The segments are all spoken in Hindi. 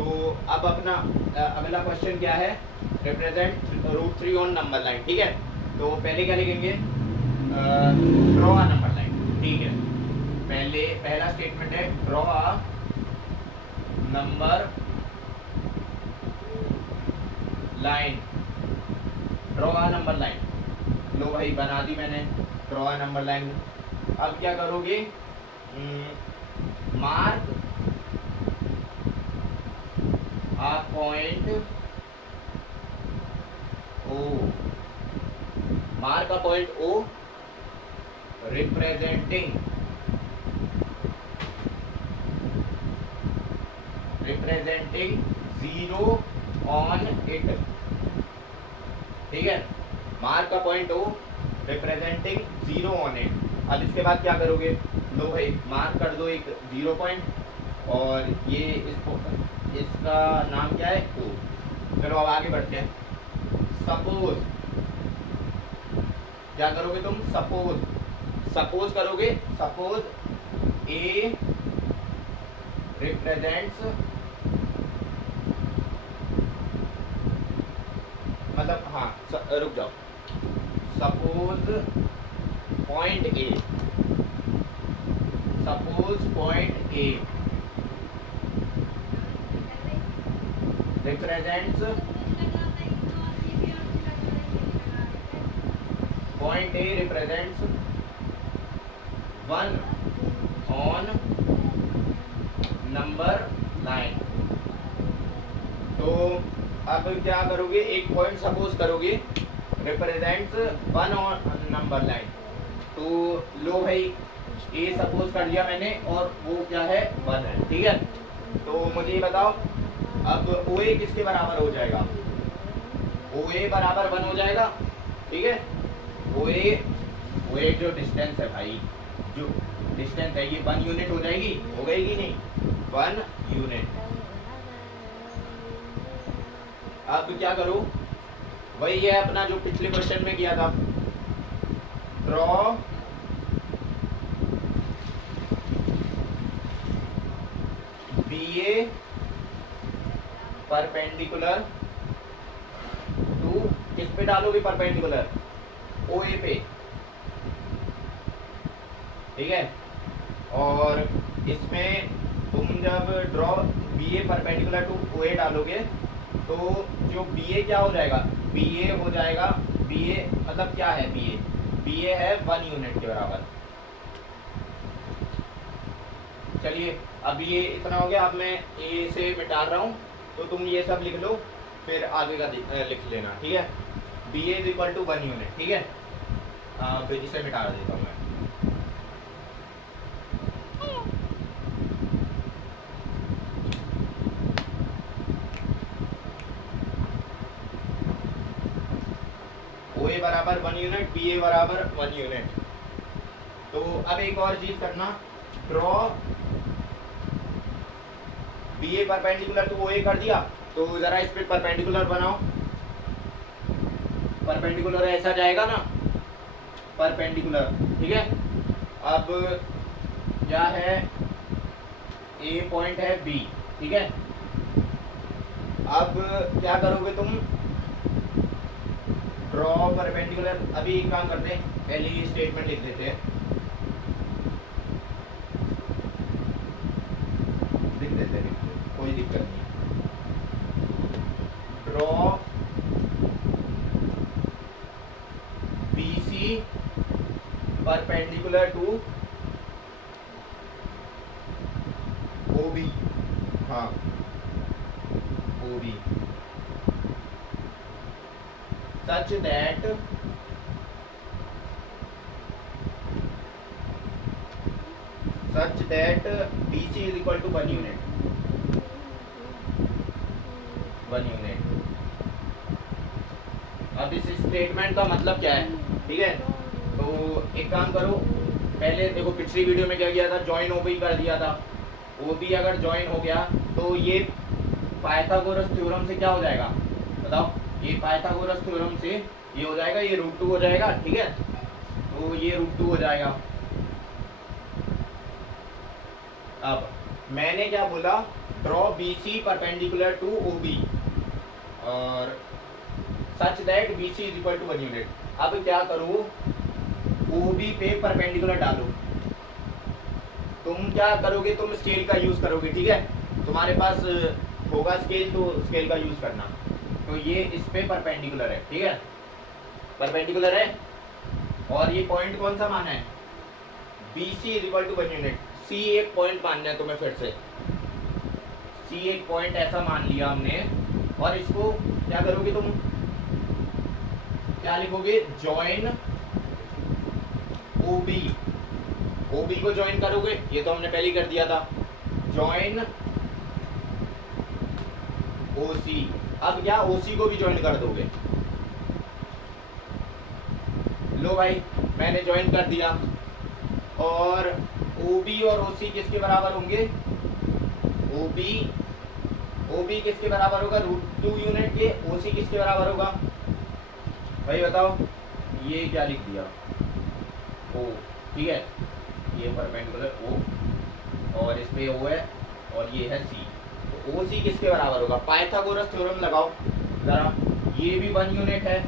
तो अब अपना अगला क्वेश्चन क्या है, रिप्रेजेंट √3 ऑन नंबर लाइन। ठीक है, तो पहले क्या लिखेंगे, ड्रॉ अ नंबर लाइन। ठीक है, पहला स्टेटमेंट है draw a number line. Draw a number line, लो भाई बना दी मैंने ड्रॉ अ नंबर लाइन। अब क्या करोगे, mark a point O, mark a point O representing 0 on it। ठीक है, mark a point O representing 0 on it। अब इसके बाद क्या करोगे, लो भाई मार्क कर दो एक 0 पॉइंट और ये इसका नाम क्या है, O। चलो अब आगे बढ़ते हैं। सपोज क्या करोगे तुम, सपोज करोगे, सपोज A रिप्रेजेंट्स, मतलब हाँ रुक जाओ, suppose point A represents point A represents 1 on number line। तो अब क्या करोगे, एक पॉइंट सपोज करोगे रिप्रेजेंट्स 1 ऑन नंबर लाइन। तो लो भाई ए सपोज कर लिया मैंने और वो क्या है, 1 है। ठीक है, तो मुझे ये बताओ अब OA किसके बराबर हो जाएगा, OA बराबर 1 हो जाएगा। ठीक है, OA जो डिस्टेंस है भाई, जो डिस्टेंस है ये 1 यूनिट हो जाएगी, हो गई कि नहीं, 1 यूनिट। अब क्या करो, वही है अपना जो पिछले क्वेश्चन में किया था, ड्रॉ BA परपेंडिकुलर टू, किस पे डालोगे परपेंडिकुलर, OA पे। ठीक है, और इसमें तुम जब draw BA perpendicular to OA डालोगे तो जो BA क्या हो जाएगा, BA हो जाएगा, BA मतलब क्या है, BA है 1 यूनिट के बराबर। चलिए अब ये इतना हो गया, अब मैं ए से मिटा रहा हूँ, तो तुम ये सब लिख लो, फिर आगे का लिख लेना। ठीक है, BA is equal to 1 unit. ठीक है, अब इसे मिटा देता हूँ मैं। OA बराबर 1 यूनिट, BA बराबर 1 यूनिट। तो अब एक और चीज करना, draw BA perpendicular to OA कर दिया, तो जरा इस पे परपेंडिकुलर बनाओ। परपेंडिकुलर ऐसा जाएगा ना, परपेंडिकुलर। ठीक है, अब क्या है, A पॉइंट है B। ठीक है, अब क्या करोगे तुम, ड्रॉ परपेंडिकुलर। अभी एक काम करते हैं, पहले ये स्टेटमेंट लिख देते हैं, कोई दिक्कत नहीं। Draw BC perpendicular to OB, हाँ OB, such that BC is equal to 1 unit, 1 unit. अब इस स्टेटमेंट का मतलब क्या है, ठीक है, तो एक काम करो, पहले देखो पिछली वीडियो में क्या किया था, ज्वाइन OB कर दिया था। OB अगर ज्वाइन हो गया तो ये पाइथागोरस थ्योरम से क्या हो जाएगा, बताओ, ये पाइथागोरस थ्योरम से ये हो जाएगा, ये √2 हो जाएगा। ठीक है, तो ये √2 हो जाएगा। अब मैंने क्या बोला, draw BC perpendicular to OB और such that BC is equal to 1 unit. अब क्या करूँ, OB पे परपेंडिकुलर डालो। तुम क्या करोगे, तुम स्केल का यूज करोगे, ठीक है, तुम्हारे पास होगा स्केल तो स्केल का यूज करना। तो ये इस पे परपेंडिकुलर है, ठीक है, परपेंडिकुलर है। और ये पॉइंट कौन सा माना है, BC is equal to 1 unit. C एक पॉइंट मानना है तुम्हें, फिर से C एक पॉइंट ऐसा मान लिया हमने। और इसको क्या करोगे तुम, क्या लिखोगे, जॉइन OB को ज्वाइन करोगे, ये तो हमने पहले ही कर दिया था, ज्वाइन OC। अब क्या, OC को भी ज्वाइन कर दोगे। लो भाई मैंने ज्वाइन कर दिया। और OB और OC किसके बराबर होंगे, OB किसके बराबर होगा, √2 यूनिट के। OC किसके बराबर होगा भाई बताओ, ये क्या लिख दिया, O, ठीक है, ये परपेंडिकुलर O और इस पे O है और ये है C। तो OC किसके बराबर होगा, पाइथागोरस थ्योरम लगाओ जरा। ये भी 1 यूनिट है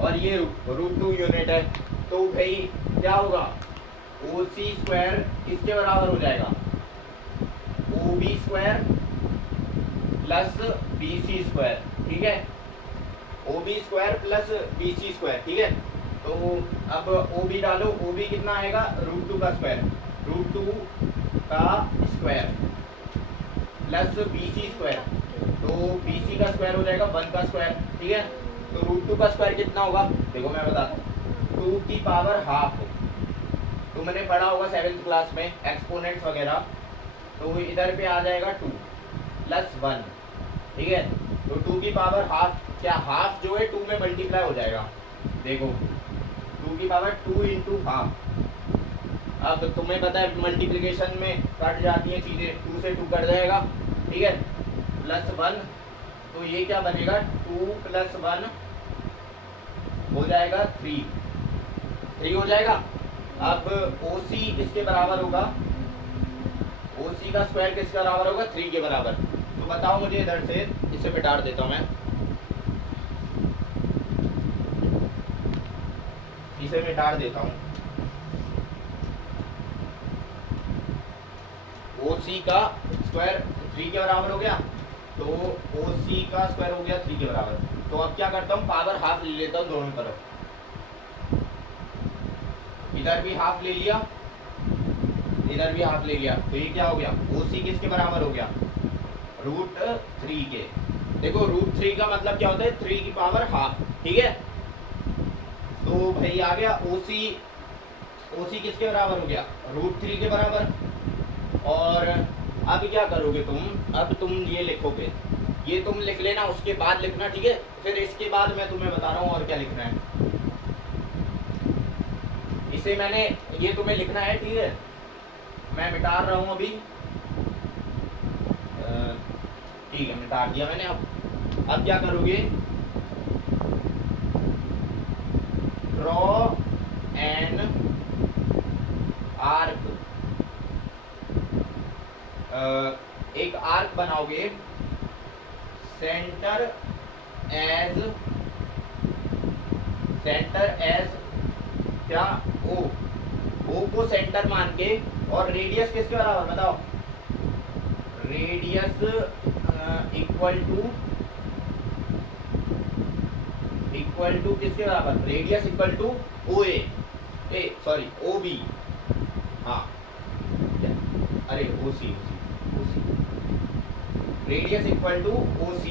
और ये √2 यूनिट है। तो भाई क्या होगा, OC स्क्वायर किसके बराबर हो जाएगा, OB square plus BC square, ठीक है, OB square plus BC square, ठीक है। तो अब OB डालो, OB कितना आएगा, √2 का स्क्वायर, √2 का स्क्वायर प्लस BC स्क्वायर। तो BC का स्क्वायर हो जाएगा 1 का स्क्वायर, ठीक है। तो √2 का स्क्वायर कितना होगा, देखो मैं बताता हूँ, 2 की पावर हाफ। तुमने पढ़ा होगा 7th क्लास में एक्सपोनेंट्स वगैरह। तो इधर पे आ जाएगा 2 प्लस 1, ठीक है। तो 2 की पावर हाफ, क्या हाफ जो है 2 में मल्टीप्लाई हो जाएगा, देखो 2 की पावर 2 इंटू हाफ। अब तुम्हें पता है मल्टीप्लिकेशन में कट जाती हैं चीज़ें, 2 से 2 कट जाएगा, ठीक है, प्लस 1। तो ये क्या बनेगा, 2 प्लस 1 हो जाएगा 3 हो जाएगा। अब OC किसके बराबर होगा, OC का स्क्वायर किसके बराबर होगा, 3 के बराबर। तो बताओ मुझे, इधर से इसे मिटा देता हूँ मैं, इसे मिटा देता हूँ। OC का स्क्वायर 3 के बराबर हो गया, तो OC का स्क्वायर हो गया 3 के बराबर। तो अब क्या करता हूँ, पावर हाफ ले लेता हूँ दोनों तरफ, इधर भी हाफ ले लिया, इधर भी हाफ ले लिया। तो ये क्या हो गया, OC किसके बराबर हो गया, √3 के। देखो √3 का मतलब क्या होता है, 3 की पावर हाफ, ठीक है। तो भाई आ गया OC किसके बराबर हो गया, √3 के बराबर। और अब क्या करोगे तुम, अब तुम ये लिखोगे, ये तुम लिख लेना, उसके बाद लिखना, ठीक है। फिर इसके बाद मैं तुम्हें बता रहा हूँ और क्या लिखना है। इसे मैंने, ये तुम्हें लिखना है, ठीक है, मैं मिटा रहा हूँ अभी, ठीक है मिटा दिया मैंने। अब क्या करोगे, ड्रॉ एन आर्क, एक आर्क बनाओगे, सेंटर एज क्या, O को सेंटर मान के, और रेडियस किसके बराबर बताओ, रेडियस इक्वल टू किसके बराबर, रेडियस इक्वल टू OB, हाँ अरे OC, radius equal to OC,